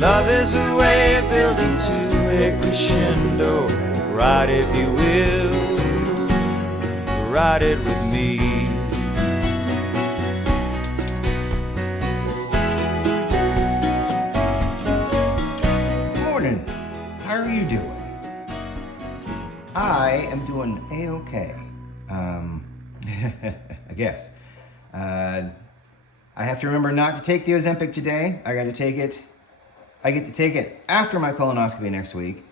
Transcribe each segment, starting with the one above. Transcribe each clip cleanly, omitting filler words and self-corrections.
Love is a way of building to a crescendo. Ride if you will, ride it with me. Morning. How are you doing? I am doing A-okay. I guess. I have to remember not to take the Ozempic today. I get to take it after my colonoscopy next week.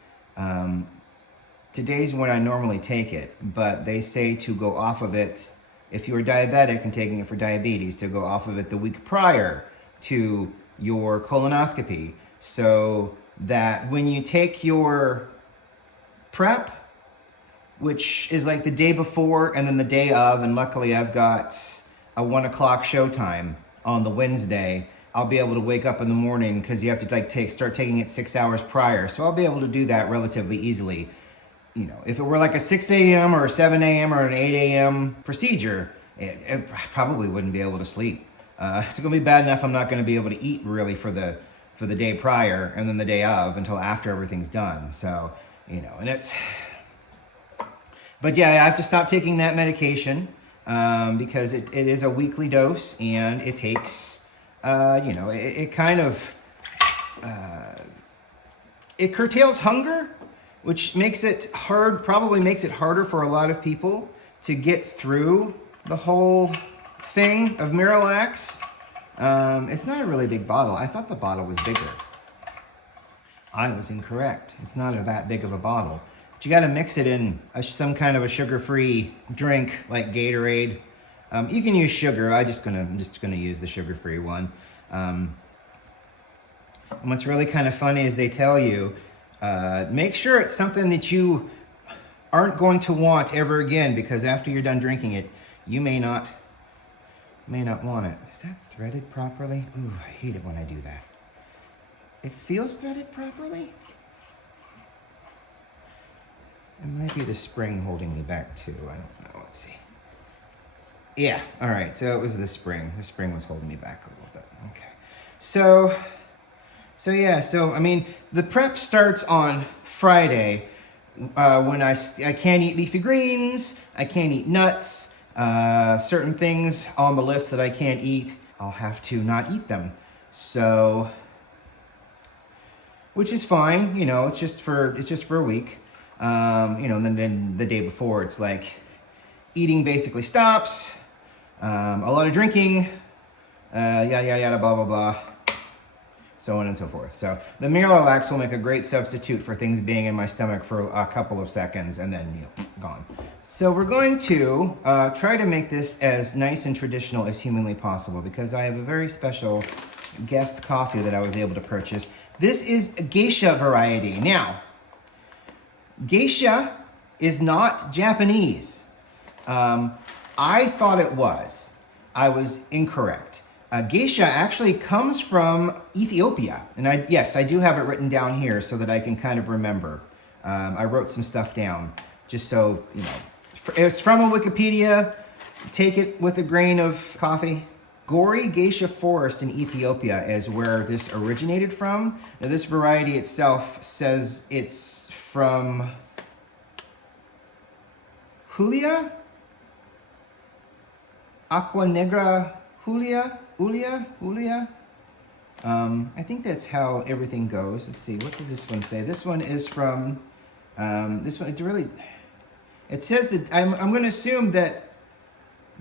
Today's when I normally take it, but they say to go off of it, if you are diabetic and taking it for diabetes, to go off of it the week prior to your colonoscopy, so that when you take your prep, which is like the day before and then the day of, and luckily I've got a 1 o'clock showtime on the Wednesday, I'll be able to wake up in the morning because you have to start taking it 6 hours prior. So I'll be able to do that relatively easily. You know, if it were like a 6 a.m. or a 7 a.m. or an 8 a.m. procedure, I probably wouldn't be able to sleep. It's gonna be bad enough I'm not gonna be able to eat really for the day prior and then the day of until after everything's done. So, you know, and but yeah, I have to stop taking that medication because it is a weekly dose and it takes, you know, it kind of, it curtails hunger, which makes it probably makes it harder for a lot of people to get through the whole thing of Miralax. It's not a really big bottle. I thought the bottle was bigger. I was incorrect. It's not that big of a bottle. But you got to mix it in some kind of a sugar-free drink like Gatorade. You can use sugar. I'm just gonna use the sugar-free one. And what's really kind of funny is they tell you, make sure it's something that you aren't going to want ever again, because after you're done drinking it, you may not want it. Is that threaded properly? Ooh, I hate it when I do that. It feels threaded properly? It might be the spring holding me back too. I don't know. Let's see. Yeah, all right. So it was the spring. The spring was holding me back a little bit. Okay. So yeah. So I mean, the prep starts on Friday when I can't eat leafy greens. I can't eat nuts. Certain things on the list that I can't eat, I'll have to not eat them. So, which is fine. You know, it's just for a week. You know, and then the day before, it's like eating basically stops, a lot of drinking, yada, yada, yada, blah, blah, blah, so on and so forth. So the Miralax will make a great substitute for things being in my stomach for a couple of seconds and then, you know, gone. So we're going to try to make this as nice and traditional as humanly possible, because I have a very special guest coffee that I was able to purchase. This is a Geisha variety. Now, Geisha is not Japanese. I thought it was. I was incorrect. Geisha actually comes from Ethiopia. And yes, I do have it written down here so that I can kind of remember. I wrote some stuff down just so, you know. It's from a Wikipedia. Take it with a grain of coffee. Gori Geisha Forest in Ethiopia is where this originated from. Now, this variety itself says it's from Hulia? Aqua Negra Hulia? I think that's how everything goes. Let's see, what does this one say? This one is from, it says that, I'm going to assume that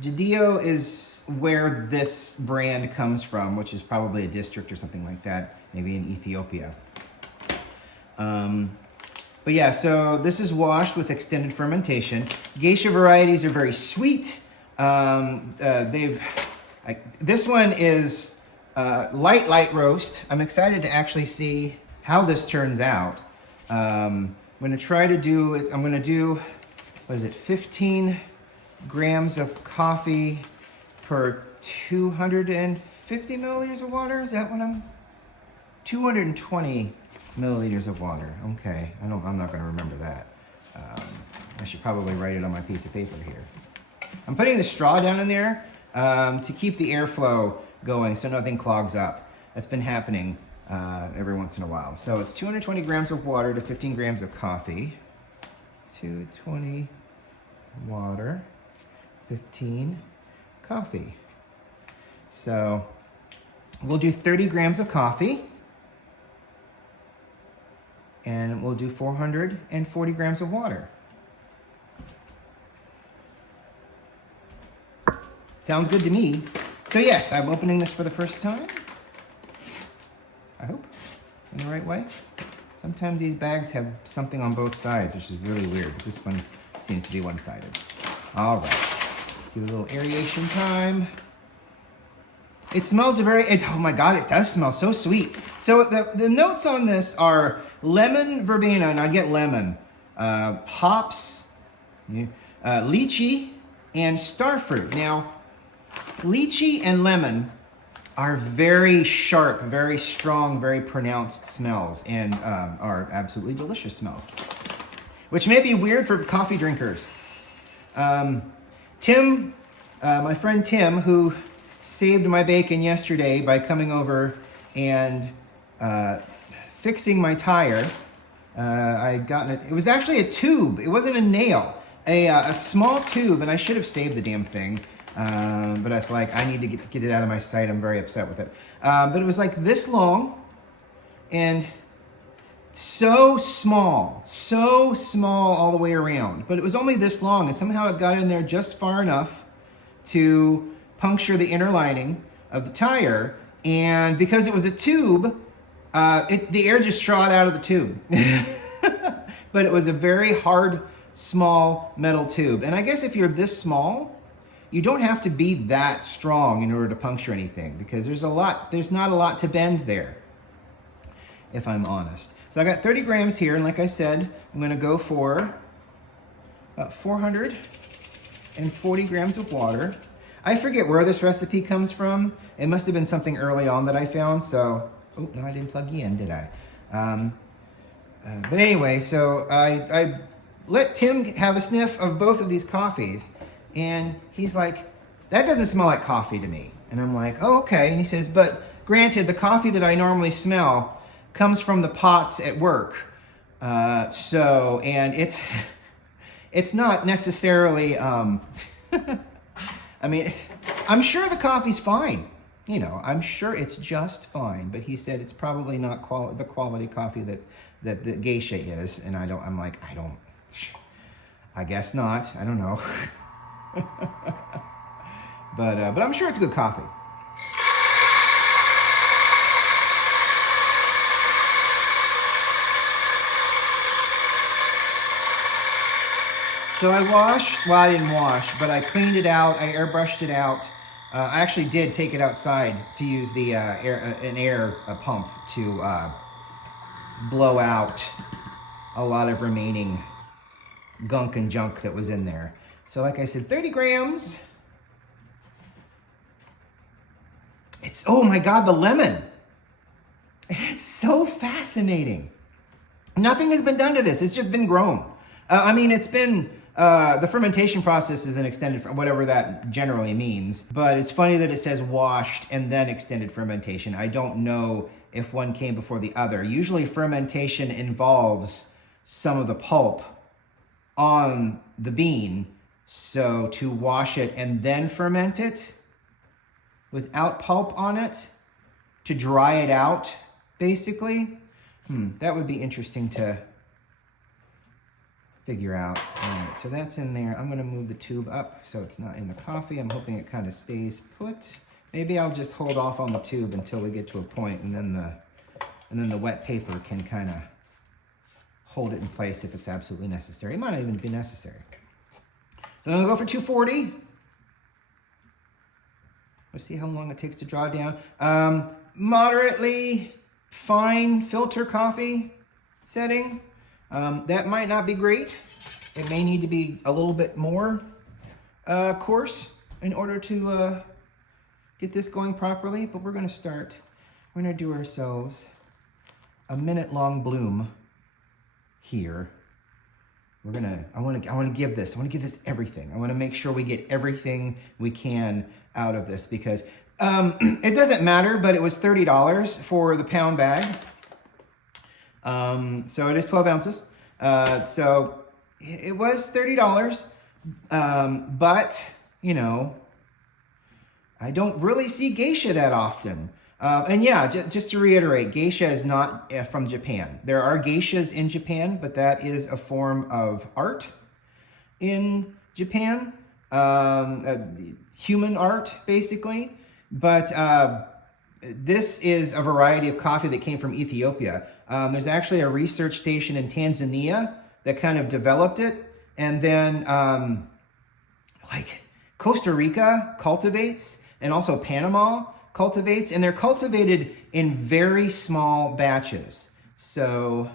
Judeo is where this brand comes from, which is probably a district or something like that, maybe in Ethiopia. But yeah, so this is washed with extended fermentation. Geisha varieties are very sweet. This one is light roast. I'm excited to actually see how this turns out. I'm going to try to do it. I'm going to do, 15 grams of coffee per 250 milliliters of water? Is that what 220 milliliters of water. Okay, I'm not going to remember that. I should probably write it on my piece of paper here. I'm putting the straw down in there to keep the airflow going so nothing clogs up. That's been happening every once in a while. So it's 220 grams of water to 15 grams of coffee. 220 water, 15 coffee. So we'll do 30 grams of coffee, and we'll do 440 grams of water. Sounds good to me. So yes, I'm opening this for the first time. I hope, in the right way. Sometimes these bags have something on both sides, which is really weird. This one seems to be one-sided. All right, give it a little aeration time. It smells oh my God, it does smell so sweet. So the notes on this are lemon verbena, and I get lemon, hops, lychee, and starfruit. Now, lychee and lemon are very sharp, very strong, very pronounced smells, and are absolutely delicious smells, which may be weird for coffee drinkers. Tim, my friend Tim, who saved my bacon yesterday by coming over and fixing my tire. It was actually a tube. It wasn't a nail, a small tube, and I should have saved the damn thing. But I was like, I need to get it out of my sight. I'm very upset with it. But it was like this long and so small all the way around. But it was only this long, and somehow it got in there just far enough to puncture the inner lining of the tire. And because it was a tube, the air just shot out of the tube. But it was a very hard, small metal tube. And I guess if you're this small, you don't have to be that strong in order to puncture anything, because there's not a lot to bend there, if I'm honest. So I got 30 grams here, and like I said, I'm gonna go for about 440 grams of water. I forget where this recipe comes from. It must have been something early on that I found, so, oh, no, I didn't plug you in, did I? But anyway, so I let Tim have a sniff of both of these coffees, and he's like, that doesn't smell like coffee to me. And I'm like, oh, okay. And he says, but granted, the coffee that I normally smell comes from the pots at work. And it's not necessarily, I mean, I'm sure the coffee's fine. You know, I'm sure it's just fine. But he said it's probably not the quality coffee that the Geisha is. And I guess not. I don't know. But I'm sure it's good coffee. So I didn't wash, but I cleaned it out, I airbrushed it out. I actually did take it outside to use the an air pump to blow out a lot of remaining gunk and junk that was in there. So like I said, 30 grams. Oh my God, the lemon. It's so fascinating. Nothing has been done to this. It's just been grown. I mean, it's been, the fermentation process is an extended, whatever that generally means. But it's funny that it says washed and then extended fermentation. I don't know if one came before the other. Usually fermentation involves some of the pulp on the bean. So to wash it and then ferment it without pulp on it, to dry it out, basically, that would be interesting to figure out. All right, so that's in there. I'm gonna move the tube up so it's not in the coffee. I'm hoping it kind of stays put. Maybe I'll just hold off on the tube until we get to a point, and then the wet paper can kind of hold it in place if it's absolutely necessary. It might not even be necessary. So I'm gonna go for 240. Let's see how long it takes to draw down. Moderately fine filter coffee setting. That might not be great. It may need to be a little bit more coarse in order to get this going properly, but we're gonna start. We're gonna do ourselves a minute-long bloom here. I want to give this everything. I want to make sure we get everything we can out of this, because It doesn't matter, but it was $30 for the pound bag. So it is 12 ounces. So it was $30. But, you know, I don't really see geisha that often. And yeah, just to reiterate, geisha is not from Japan. There are geishas in Japan, but that is a form of art in Japan. Human art, basically. But this is a variety of coffee that came from Ethiopia. There's actually a research station in Tanzania that kind of developed it. And then like Costa Rica cultivates, and also Panama cultivates, and they're cultivated in very small batches. So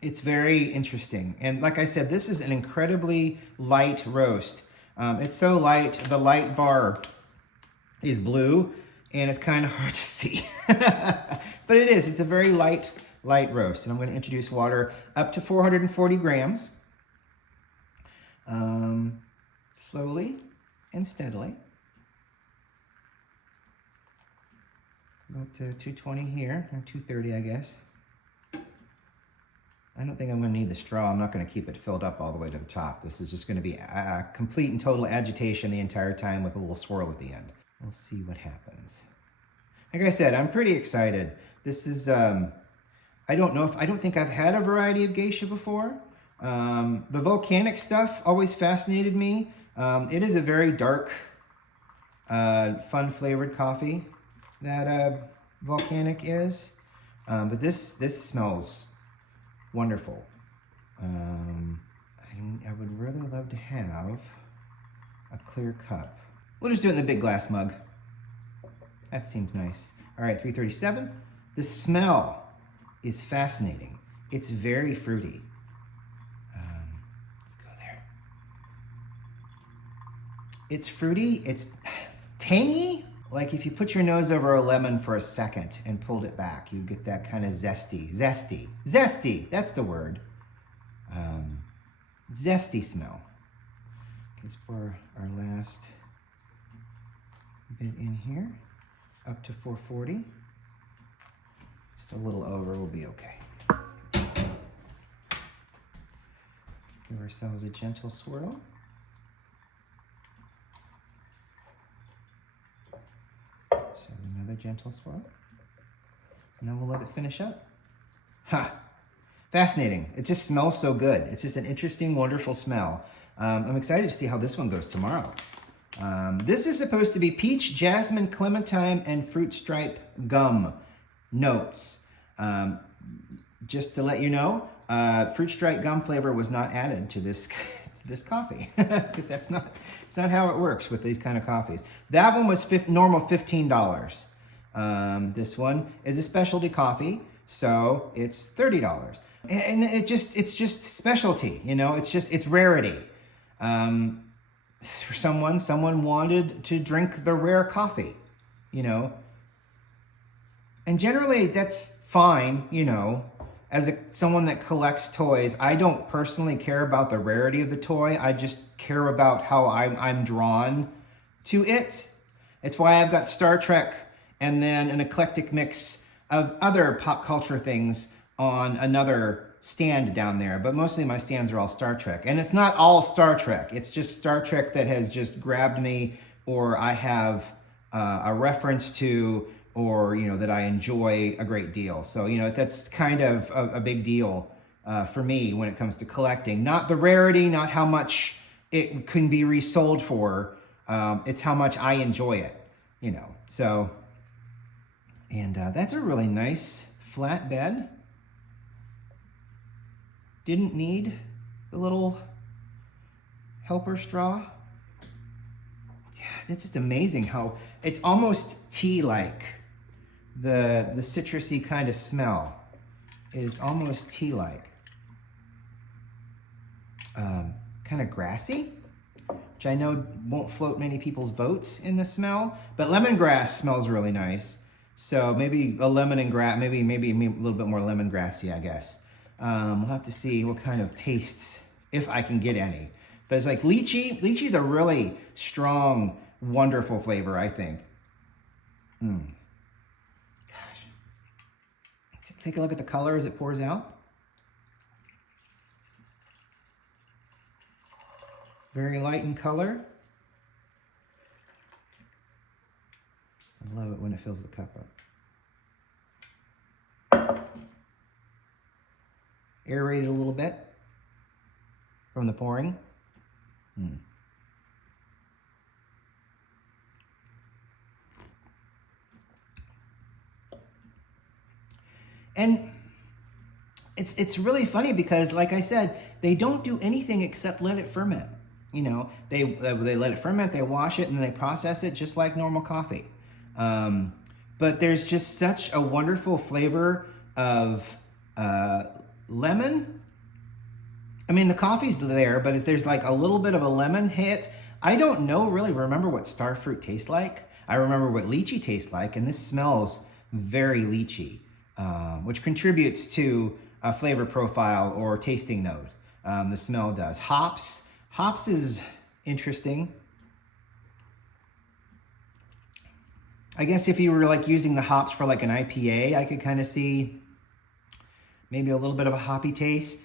it's very interesting. And like I said, this is an incredibly light roast. It's so light, the light bar is blue, and it's kind of hard to see. But it is, it's a very light roast. And I'm gonna introduce water up to 440 grams. Slowly and steadily. Go up to 220 here, or 230, I guess. I don't think I'm going to need the straw. I'm not going to keep it filled up all the way to the top. This is just going to be a complete and total agitation the entire time with a little swirl at the end. We'll see what happens. Like I said, I'm pretty excited. This is, I don't think I've had a variety of geisha before. The volcanic stuff always fascinated me. It is a very dark, fun flavored coffee that volcanic is. But this smells wonderful. I would really love to have a clear cup. We'll just do it in the big glass mug. That seems nice. All right, 337. The smell is fascinating. It's very fruity. Let's go there. It's fruity, it's tangy. Like if you put your nose over a lemon for a second and pulled it back, you get that kind of zesty, that's the word. Zesty smell. Because for our last bit in here, up to 440. Just a little over will be okay. Give ourselves a gentle swirl. So another gentle swirl. And then we'll let it finish up. Ha! Fascinating. It just smells so good. It's just an interesting, wonderful smell. I'm excited to see how this one goes tomorrow. This is supposed to be peach, jasmine, clementine, and fruit stripe gum notes. Just to let you know, fruit stripe gum flavor was not added to this this coffee because it's not how it works with these kind of coffees. That one was normal $15. This one is a specialty coffee, so it's $30. And it's just specialty, you know. It's rarity. For someone wanted to drink the rare coffee, you know. And generally that's fine, you know. As someone that collects toys, I don't personally care about the rarity of the toy. I just care about how I'm drawn to it. It's why I've got Star Trek and then an eclectic mix of other pop culture things on another stand down there. But mostly my stands are all Star Trek. And it's not all Star Trek. It's just Star Trek that has just grabbed me, or I have a reference to, or, you know, that I enjoy a great deal. So, you know, that's kind of a big deal for me when it comes to collecting. Not the rarity, not how much it can be resold for. It's how much I enjoy it, you know. So, and that's a really nice flat bed. Didn't need the little helper straw. Yeah, it's just amazing how it's almost tea-like. The citrusy kind of smell is almost tea-like. Kind of grassy, which I know won't float many people's boats in the smell, but lemongrass smells really nice. So maybe a lemon and grass, maybe a little bit more lemongrassy, I guess. We'll have to see what kind of tastes, if I can get any. But it's like lychee. Lychee's a really strong wonderful flavor, I think. Gosh. Take a look at the color as it pours out. Very light in color. I love it when it fills the cup up. Aerated a little bit from the pouring. And it's really funny because, like I said, they don't do anything except let it ferment. You know, they let it ferment, they wash it, and then they process it just like normal coffee. But there's just such a wonderful flavor of lemon. I mean, the coffee's there, but there's like a little bit of a lemon hit. I don't remember what star fruit tastes like. I remember what lychee tastes like, and this smells very lychee, which contributes to a flavor profile or tasting note. The smell does. Hops is interesting. I guess if you were like using the hops for like an IPA, I could kind of see maybe a little bit of a hoppy taste,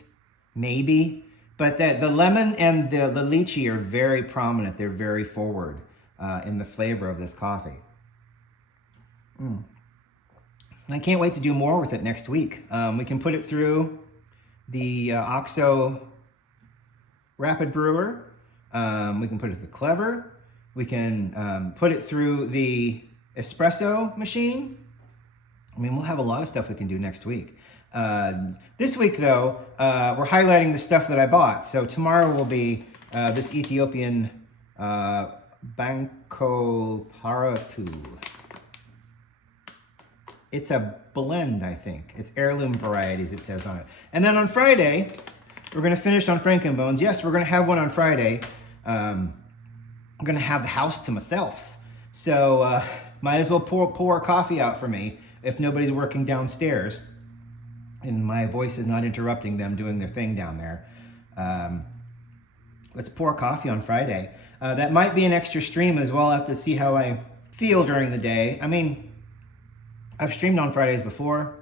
maybe. But the lemon and the lychee are very prominent. They're very forward in the flavor of this coffee. I can't wait to do more with it next week. We can put it through the OXO Rapid Brewer. We can put it through the Clever. We can put it through the espresso machine. I mean, we'll have a lot of stuff we can do next week. This week, though, we're highlighting the stuff that I bought. So tomorrow will be this Ethiopian Banko Paratu. It's a blend, I think. It's heirloom varieties, it says on it. And then on Friday, we're going to finish on Frankenbones. Yes, we're going to have one on Friday. I'm going to have the house to myself. So might as well pour coffee out for me if nobody's working downstairs and my voice is not interrupting them doing their thing down there. Let's pour coffee on Friday. That might be an extra stream as well. I'll have to see how I feel during the day. I mean, I've streamed on Fridays before.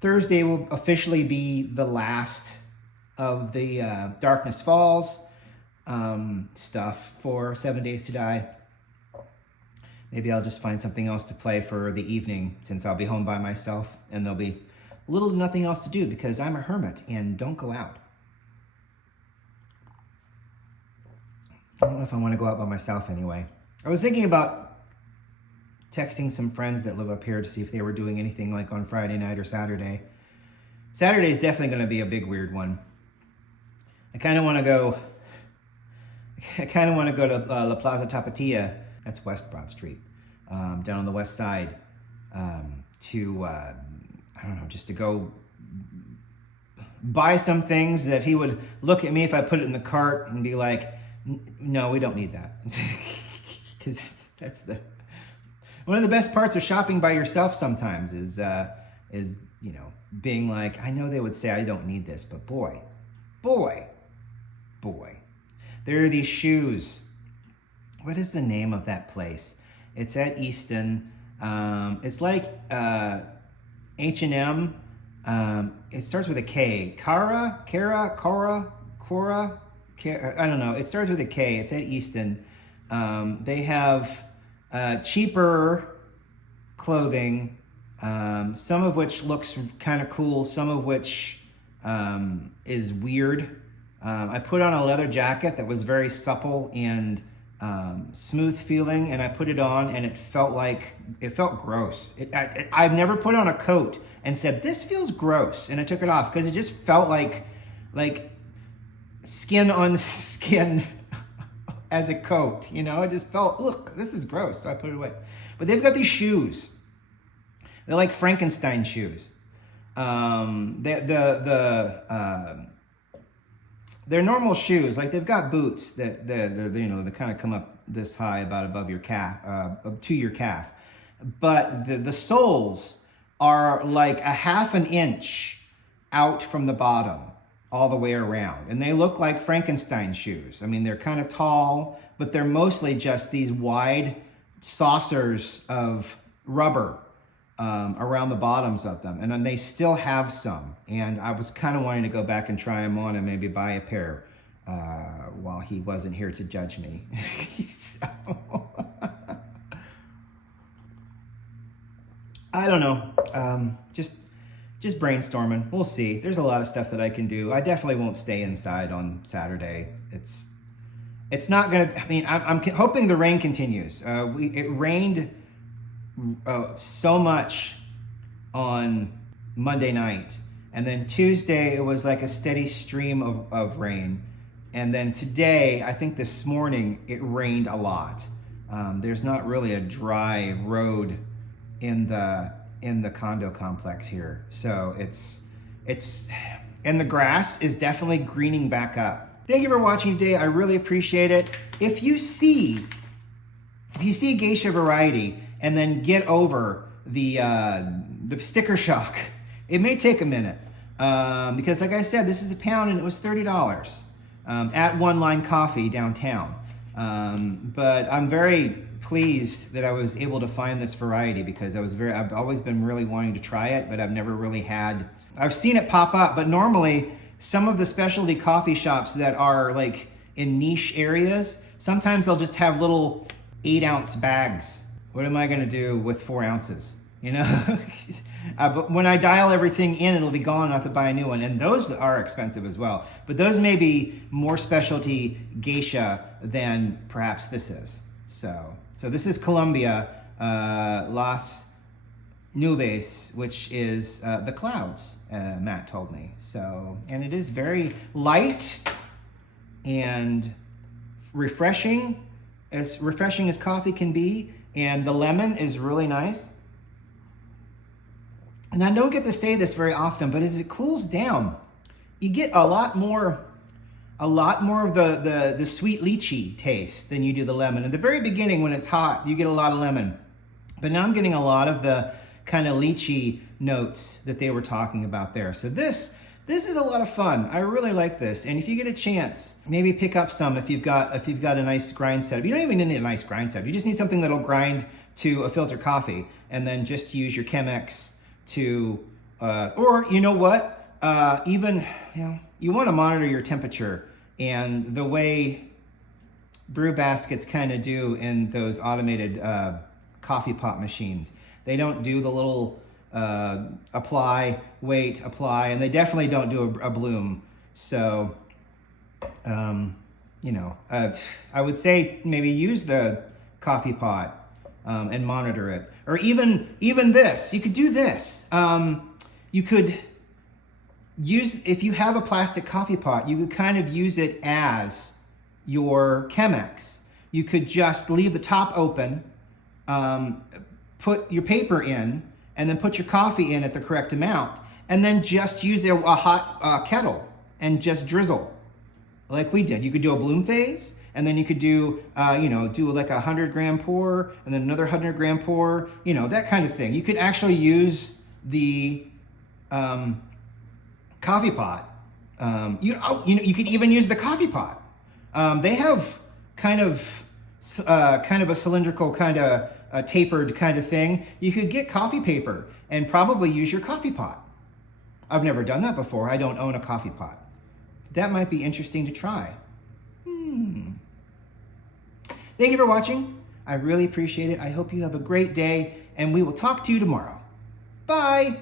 Thursday will officially be the last of the Darkness Falls stuff for 7 Days to Die. Maybe I'll just find something else to play for the evening since I'll be home by myself and there'll be little to nothing else to do because I'm a hermit and don't go out. I don't know if I want to go out by myself anyway. I was thinking about texting some friends that live up here to see if they were doing anything like on Friday night or Saturday. Saturday is definitely going to be a big weird one. I kind of want to go to La Plaza Tapatia, that's West Broad Street, down on the west side, to, I don't know, just to go buy some things that he would look at me if I put it in the cart and be like, no, we don't need that. Because that's one of the best parts of shopping by yourself sometimes is you know, being like, I know they would say I don't need this, but boy, there are these shoes. What is the name of that place? It's at Easton. It's like H&M. It starts with a K. Cora, I don't know. It starts with a K. It's at Easton. They have cheaper clothing, some of which looks kind of cool, some of which is weird. I put on a leather jacket that was very supple and smooth feeling, and I put it on and it felt gross. I've never put on a coat and said, this feels gross, and I took it off because it just felt like skin on skin as a coat, you know? It just felt, look, this is gross, so I put it away. But they've got these shoes. They're like Frankenstein shoes. They're normal shoes. Like they've got boots that you know, they kind of come up this high, about above your calf, to your calf. But the soles are like a half an inch out from the bottom. all the way around. And they look like Frankenstein shoes. I mean, they're kind of tall, but they're mostly just these wide saucers of rubber around the bottoms of them. And then they still have some. And I was kind of wanting to go back and try them on and maybe buy a pair while he wasn't here to judge me. So, I don't know. Just brainstorming. We'll see. There's a lot of stuff that I can do. I definitely won't stay inside on Saturday. It's not gonna. I mean, I'm hoping the rain continues. It rained so much on Monday night, and then Tuesday it was like a steady stream of rain, and then today, I think this morning, it rained a lot. There's not really a dry road in the condo complex here, so it's and the grass is definitely greening back up. Thank you for watching today. I really appreciate it. If you see Geisha variety and then get over the sticker shock, it may take a minute because, like I said, this is a pound and it was $30 at One Line Coffee downtown. But I'm very pleased that I was able to find this variety because I've always been really wanting to try it, but I've never really had. I've seen it pop up, but normally some of the specialty coffee shops that are like in niche areas, sometimes they'll just have little 8-ounce bags. What am I gonna do with 4 ounces? You know, but when I dial everything in, it'll be gone. I'll have to buy a new one, and those are expensive as well. But those may be more specialty geisha than perhaps this is. So this is Colombia, Las Nubes, which is the clouds, Matt told me. So, and it is very light and refreshing as coffee can be. And the lemon is really nice. And I don't get to say this very often, but as it cools down, you get a lot more of the sweet lychee taste than you do the lemon. In the very beginning, when it's hot, you get a lot of lemon. But now I'm getting a lot of the kind of lychee notes that they were talking about there. So this is a lot of fun. I really like this. And if you get a chance, maybe pick up some if you've got a nice grind setup. You don't even need a nice grind setup. You just need something that'll grind to a filter coffee, and then just use your Chemex to, or you know what? Even, you know, you want to monitor your temperature, and the way brew baskets kind of do in those automated coffee pot machines. They don't do the little apply, wait, apply, and they definitely don't do a bloom. So, you know, I would say maybe use the coffee pot and monitor it. Or even this, you could do this. You could use, if you have a plastic coffee pot, you could kind of use it as your Chemex. You could just leave the top open, put your paper in, and then put your coffee in at the correct amount, and then just use a hot kettle and just drizzle like we did. You could do a bloom phase, and then you could do, do like a 100-gram pour, and then another 100-gram pour, you know, that kind of thing. You could actually use the coffee pot. You could even use the coffee pot. They have kind of a cylindrical, kind of a tapered kind of thing. You could get coffee paper and probably use your coffee pot. I've never done that before. I don't own a coffee pot. That might be interesting to try. Thank you for watching. I really appreciate it. I hope you have a great day, and we will talk to you tomorrow. Bye.